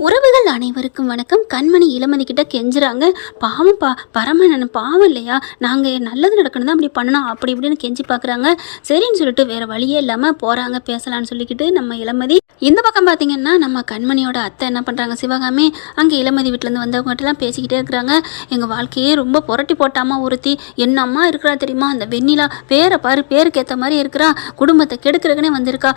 உறவுகள் அனைவருக்கும் வணக்கம். கண்மணி இளமதி கிட்ட கெஞ்சுறாங்க. பாவம் பரமன் பாவம் இல்லையா, நாங்கள் நல்லது நடக்கணும் தான் அப்படி பண்ணணும் அப்படி இப்படின்னு கெஞ்சி பார்க்குறாங்க. சரின்னு சொல்லிட்டு வேறு வழியே இல்லாமல் போகிறாங்க பேசலான்னு சொல்லிக்கிட்டு நம்ம இளமதி. இந்த பக்கம் பார்த்திங்கன்னா நம்ம கண்மணியோட அத்தை என்ன பண்ணுறாங்க, சிவகாமி அங்கே இளமதி வீட்டிலேருந்து வந்தவங்ககிட்டலாம் பேசிக்கிட்டே இருக்கிறாங்க. எங்கள் வாழ்க்கையே ரொம்ப புரட்டி போட்டாமா ஒருத்தி, என்னம்மா இருக்கிறா தெரியுமா, அந்த வெண்ணிலா பேரை பாரு, பேருக்கு ஏற்ற மாதிரி இருக்கிறா, குடும்பத்தை கெடுக்கிறதுனே வந்திருக்கா,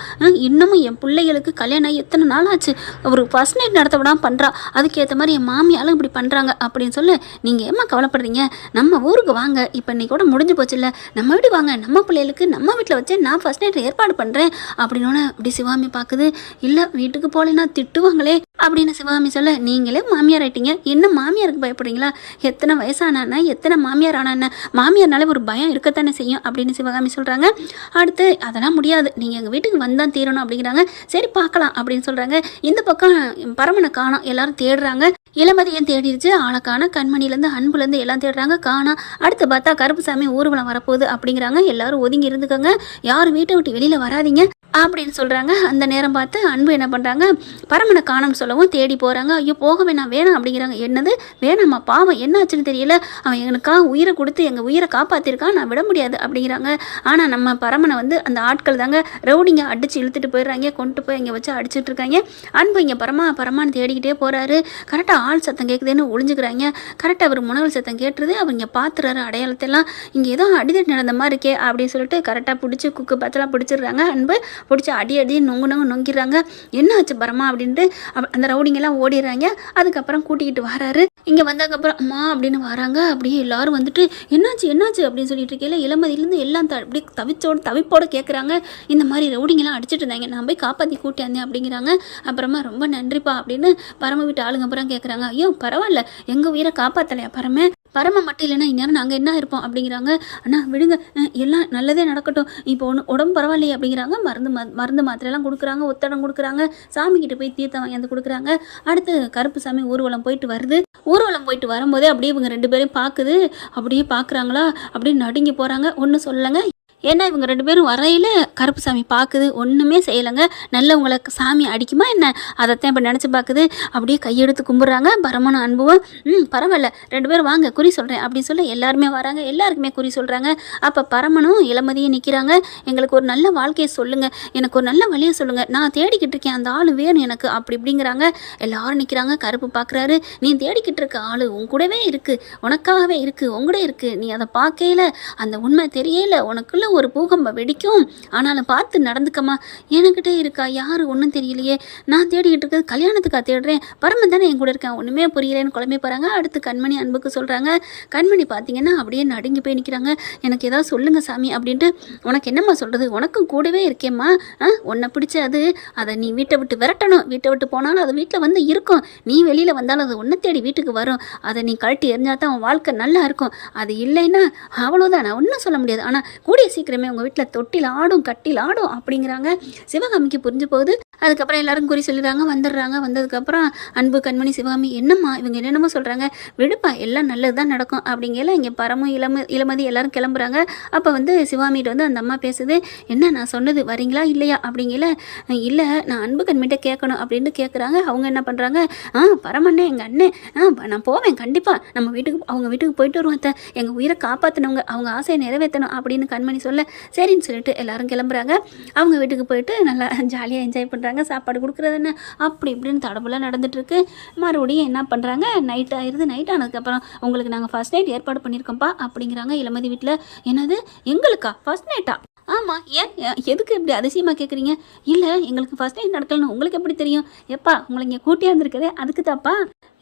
இன்னமும் என் பிள்ளைகளுக்கு கல்யாணம் ஆகி எத்தனை நாள் ஆச்சு, ஒரு ஃபர்ஸ்ட் நைட் நடத்த விடாமல் பண்ணுறா, அதுக்கேற்ற மாதிரி என் மாமியாலும் இப்படி பண்ணுறாங்க அப்படின்னு சொல்ல, நீங்கள் ஏம்மா கவலைப்படுறீங்க, நம்ம ஊருக்கு வாங்க, இப்போ இன்னைக்கு கூட முடிஞ்சு போச்சு இல்லை, நம்ம வீடு வாங்க, நம்ம பிள்ளைகளுக்கு நம்ம வீட்டில் வச்சு நான் ஃபர்ஸ்ட் நைட் ஏற்பாடு பண்ணுறேன் அப்படின்னு இப்படி சிவாமி பார்க்குது. இல்லை வீட்டுக்கு போகலைன்னா திட்டுவாங்களே அப்படின்னு சிவகாமி சொல்ல, நீங்களே மாமியார் ஆயிட்டீங்க, என்ன மாமியாருக்கு பயப்படுறீங்களா, எத்தனை வயசானான எத்தனை மாமியார் ஆனான, மாமியார்னாலே ஒரு பயம் இருக்கத்தானே செய்யும் அப்படின்னு சிவகாமி சொல்கிறாங்க. அடுத்து அதெல்லாம் முடியாது, நீங்கள் எங்கள் வீட்டுக்கு வந்தால் தீரணும் அப்படிங்கிறாங்க. சரி பார்க்கலாம் அப்படின்னு சொல்கிறாங்க. இந்த பக்கம் பரமனை காணோம், எல்லாரும் தேடுறாங்க. இளமதியும் தேடிடுச்சு, ஆளை காண, கண்மணிலேருந்து அன்புலேருந்து எல்லாம் தேடுறாங்க, காணோம். அடுத்து பார்த்தா கருப்புசாமி ஊர்வலம் வரப்போகுது அப்படிங்கிறாங்க. எல்லாரும் ஒதுங்கி இருந்துக்கோங்க, யாரும் வீட்டை விட்டு வெளியில் வராதிங்க அப்படின்னு சொல்கிறாங்க. அந்த நேரம் பார்த்து அன்பு என்ன பண்ணுறாங்க, பரமனை காணோம்னு சொல்லவும் தேடி போகிறாங்க. ஐயோ போக வேணாம் வேணாம் அப்படிங்கிறாங்க. என்னது வேணாம்மா, பாவம் என்ன ஆச்சுன்னு தெரியல, அவன் எங்களுக்காக உயிரை கொடுத்து எங்கள் உயிரை காப்பாற்றிருக்கான், நான் விட முடியாது அப்படிங்கிறாங்க. ஆனால் நம்ம பரமனை அந்த ஆட்கள் தாங்க ரவுடிங்க அடித்து இழுத்துட்டு போயிடுறாங்க, கொண்டு போய் இங்கே வச்சு அடிச்சுட்டு இருக்காங்க. அன்பு இங்கே பரமான்னு தேடிக்கிட்டே போகிறாரு. கரெக்டாக ஆள் சத்தம் கேட்குதுன்னு ஒளிஞ்சுக்கிறாங்க. கரெக்டாக அவர் முனவல் சத்தம் கேட்டுருது. அவங்க பார்த்துறாரு அடையாளத்தெல்லாம், இங்கே ஏதோ அடிதடி நடந்த மாதிரி இருக்கே அப்படின்னு சொல்லிட்டு கரெக்டாக பிடிச்சி குக்கு பத்தெல்லாம் பிடிச்சிடுறாங்க. அன்பு பிடிச்சி அடி நொங்கிறாங்க. என்ன ஆச்சு பரமா அப்படின்ட்டு அந்த ரவுடிங்கெல்லாம் ஓடிடுறாங்க. அதுக்கப்புறம் கூட்டிக்கிட்டு வராரு. இங்கே வந்ததுக்கப்புறம் அம்மா அப்படின்னு வராங்க. அப்படியே எல்லாரும் வந்துட்டு என்னாச்சு அப்படின்னு சொல்லிட்டு இருக்கையில இளமதியிலேருந்து எல்லாம் அப்படியே தவிப்போட கேட்குறாங்க. இந்த மாதிரி ரவுடிங்கெல்லாம் அடிச்சுட்டு இருந்தாங்க, நான் போய் காப்பாற்றி கூட்டியாந்தேன் அப்படிங்கிறாங்க. அப்புறமா ரொம்ப நன்றிப்பா அப்படின்னு பரம வீட்டு ஆளுங்க அப்புறம் கேட்குறாங்க. ஐயோ பரவாயில்ல, எங்கள் உயிரை காப்பாற்றலையா பரம மட்டும் இல்லைன்னா இந்நேரம் நாங்கள் என்ன இருப்போம் அப்படிங்கிறாங்க. அண்ணா விடுங்க, எல்லாம் நல்லதே நடக்கட்டும், இப்போ உடம்பு பரவாயில்லையே அப்படிங்கிறாங்க. மருந்து மாத்திரையெல்லாம் கொடுக்குறாங்க, ஒத்தடம் கொடுக்குறாங்க, சாமிக்கிட்ட போய் தீர்த்தம் வாங்கி கொடுக்குறாங்க. அடுத்து கருப்புசாமி ஊர்வலம் போயிட்டு வருது. ஊர்வலம் போயிட்டு வரும்போதே அப்படியே இவங்க ரெண்டு பேரையும் பார்க்குது. அப்படியே பார்க்குறாங்களா, அப்படியே நடுங்கி போகிறாங்க. ஒன்றும் சொல்லலைங்க. ஏன்னா இவங்க ரெண்டு பேரும் வரையில் கருப்புசாமி பார்க்குது, ஒன்றுமே செய்யலைங்க. நல்லவங்களை சாமி அடிக்குமா என்ன, அதைத்தான் இப்போ நினச்சி பார்க்குது. அப்படியே கையெடுத்து கும்பிட்றாங்க பரமனும் அன்பும். பரவாயில்ல ரெண்டு பேரும் வாங்க குறி சொல்கிறேன் அப்படின்னு சொல்ல எல்லாருமே வராங்க, எல்லாருக்குமே குறி சொல்கிறாங்க. அப்போ பரமனும் இளமதியும் நிற்கிறாங்க. எங்களுக்கு ஒரு நல்ல வாழ்க்கையை சொல்லுங்கள், எனக்கு ஒரு நல்ல வழியை சொல்லுங்கள், நான் தேடிக்கிட்டு இருக்கேன், அந்த ஆள் வேணும் எனக்கு அப்படி இப்படிங்கிறாங்க. எல்லாரும் நிற்கிறாங்க. கருப்பு பார்க்குறாரு, நீ தேடிக்கிட்டு இருக்க ஆள் உன் கூடவே இருக்குது, உனக்காகவே இருக்குது, உங்கூட இருக்குது, நீ அதை பார்க்கையில அந்த உண்மை தெரியல, உனக்குள்ள ஒரு பூகம்பம் வெடிக்கும், ஆனாலும் பார்த்து நடந்துக்கமா, என்கிட்ட இருக்கா யாரு ஒன்றும் தெரியலையே, நான் தேடிக்கிட்டு இருக்கிறது கல்யாணத்துக்காக தேடுறேன், பரமன் தானே என் கூட இருக்கேன், ஒன்றுமே புரியலேன்னு குழம்பி போகிறாங்க. அடுத்து கண்மணி அன்புக்கு சொல்கிறாங்க. கண்மணி பார்த்தீங்கன்னா அப்படியே நடுங்கி போய் நிற்கிறாங்க. எனக்கு ஏதாவது சொல்லுங்கள் சாமி அப்படின்ட்டு. உனக்கு என்னம்மா சொல்கிறது, உனக்கும் கூடவே இருக்கேம்மா, உன்னை பிடிச்சது அதை நீ வீட்டை விட்டு விரட்டணும், வீட்டை விட்டு போனாலும் அது வீட்டில் இருக்கும், நீ வெளியில் வந்தாலும் அது உன்னை தேடி வீட்டுக்கு வரும், அதை நீ கழட்டி எறிஞ்சால் தான் உன் வாழ்க்கை நல்லா இருக்கும், அது இல்லைன்னா அவ்வளோதான், நான் ஒன்றும் சொல்ல முடியாது, ஆனால் கூடிய சீக்கிரமே உங்கள் வீட்டில் தொட்டில் ஆடும் கட்டில் ஆடும் அப்படிங்கிறாங்க. சிவகாமிக்கு புரிஞ்சு போகுது. அதுக்கப்புறம் எல்லாரும் குறி சொல்லிடுறாங்க. வந்துடுறாங்க. வந்ததுக்கப்புறம் அன்பு கண்மணி சிவகாமி, என்னம்மா இவங்க என்னென்னமோ சொல்கிறாங்க, விடுப்பா எல்லாம் நல்லது தான் நடக்கும் அப்படிங்கல. இங்கே பரமும் இளமதி எல்லாரும் கிளம்புறாங்க. அப்போ சிவகாமிகிட்ட அந்த அம்மா பேசுது. என்ன நான் சொன்னது வரீங்களா இல்லையா அப்படிங்கல. இல்லை நான் அன்பு கண்மிட்ட கேட்கணும் அப்படின்ட்டு கேட்குறாங்க. அவங்க என்ன பண்ணுறாங்க, பரமண்ணே எங்கள் அண்ணே, நான் போவேன் கண்டிப்பாக, நம்ம வீட்டுக்கு அவங்க வீட்டுக்கு போயிட்டு வருவோம், எங்கள் உயிரை காப்பாற்றினவங்க, அவங்க ஆசையை நிறைவேற்றணும் அப்படின்னு கண்மணி சொல்ல சரின்னு சொல்லிட்டு எல்லாரும் கிளம்புறாங்க. அவங்க வீட்டுக்கு போயிட்டு நல்லா ஜாலியாக என்ஜாய் பண்ணுறாங்க. சாப்பாடு கொடுக்குறது என்ன அப்படி இப்படின்னு தடபுலாம் நடந்துட்டுருக்கு. மறுபடியும் என்ன பண்ணுறாங்க, நைட் ஆயிடுது. நைட் ஆனதுக்கப்புறம் உங்களுக்கு நாங்கள் ஃபர்ஸ்ட் நைட் ஏற்பாடு பண்ணியிருக்கோம்ப்பா அப்படிங்கிறாங்க இளமதி வீட்டில். என்னது எங்களுக்கா ஃபர்ஸ்ட் நைட்டா? ஆமாம், ஏன் எதுக்கு இப்படி அதிசயமாக கேட்குறீங்க? இல்லை எங்களுக்கு ஃபர்ஸ்ட் நைட் நடக்கலன்னு உங்களுக்கு எப்படி தெரியும்? எப்பா உங்களை இங்கே கூட்டியாக இருந்திருக்குதே அதுக்கு தாப்பா,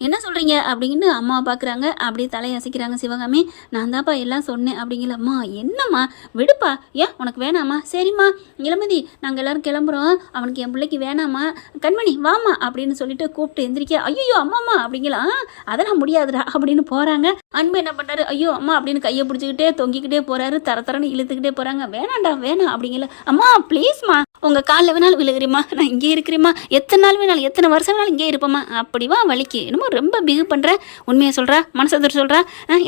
என்ன சொல்கிறீங்க அப்படின்னு அம்மாவை பார்க்குறாங்க. அப்படியே தலையசைக்கிறாங்க சிவகாமி. நான் தான்ப்பா எல்லாம் சொன்னேன் அப்படிங்களம்மா. என்னம்மா விடுப்பா, ஏன் உனக்கு வேணாமா? சரிம்மா இளமதி நாங்கள் எல்லோரும் கிளம்புறோம், அவனுக்கு என் பிள்ளைக்கு வேணாமா, கண்மணி வாமா அப்படின்னு சொல்லிட்டு கூப்பிட்டு எந்திரிக்க. ஐயோ அம்மாம்மா அப்படிங்களா, அதெல்லாம் முடியாதுடா அப்படின்னு போகிறாங்க. அன்பு என்ன பண்ணுறாரு, ஐயோ அம்மா அப்படின்னு கையை பிடிச்சிக்கிட்டே தொங்கிக்கிட்டே போகிறாரு, தரன்னு இழுத்துக்கிட்டே போகிறாங்க. வேணாண்டா வேணாம் அப்படிங்கல. அம்மா ப்ளீஸ்மா உங்கள் காலில் வேணாலும் விழுகிறேம்மா, நான் இங்கே இருக்கிறேம்மா, எத்தனை நாள் வேணாலும் எத்தனை வருஷம் வேணாலும் இங்கே இருப்பேம்மா. அப்படிவா வலிக்கு என்னமோ ரொம்ப பிகு பண்ணுற, உண்மையை சொல்கிறா, மனசு சொல்கிறா,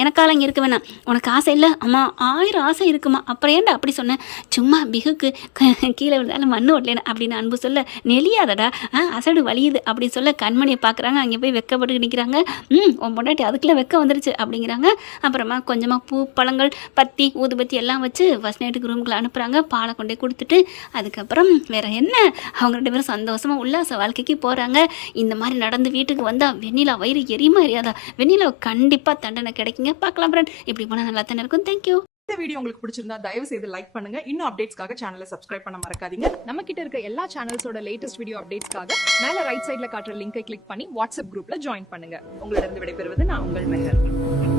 எனக்கால இங்கே இருக்க வேணாம், உனக்கு ஆசை இல்லை அம்மா, 1000 ஆசை இருக்குமா, அப்புறம் ஏன்டா அப்படி சொன்னேன், சும்மா பிகுக்கு கீழே விழுந்தாலும் மண்ணு ஓட்டலேன்னு அப்படின்னு அன்பு சொல்ல, நெளியாதடா அசடு வலியுது அப்படின்னு சொல்ல கண்மணியை பார்க்குறாங்க. அங்கே போய் வெக்கப்பட்டு நிற்கிறாங்க. உன் பொண்டாட்டி அதுக்குள்ளே வெக்க வந்துருச்சு அப்படிங்கிறாங்க. அப்புறமா கொஞ்சமாக பூ பழங்கள் பத்தி ஊதுபத்தி எல்லாம் வச்சு ஃபஸ்ட் நைட்டுக்கு ரூமுக்குள்ள அனுப்புகிறாங்க. பாலை கொண்டே கொடுத்துட்டு அதுக்கப்புறம் வேற என்ன, அவங்க 2 பேரும் சந்தோஷமாக உல்லாச வாழ்க்கைக்கு போகிறாங்க. இந்த மாதிரி நடந்து வீட்டுக்கு வந்தால் வெண்ணிலா வயிறு எரியுமா எரியாதா, வெண்ணிலா கண்டிப்பாக தண்டனை கிடைக்குங்க. பார்க்கலாம் ஃப்ரெண்ட், இப்படி போனால் நல்லா தானே இருக்கும். தேங்க்யூ. இந்த வீடியோ உங்களுக்கு பிடிச்சிருந்தா தயவு செய்து லைக் பண்ணுங்க. இன்னும் அப்டேட்ஸ்க்காக சேனலை சப்ஸ்கிரைப் பண்ண மறக்காதீங்க. நம்ம கிட்ட இருக்க எல்லா சேனல்ஸோட லேட்டஸ்ட் வீடியோ அப்டேட்ஸ்க்காக மேல ரைட் சைடுல காட்டுற லிங்கை கிளிக் பண்ணி வாட்ஸ்அப் குரூப்ல ஜாயின் பண்ணுங்க. உங்களிடம் விடைபெறுவது நான் உங்கள் மெஹர்.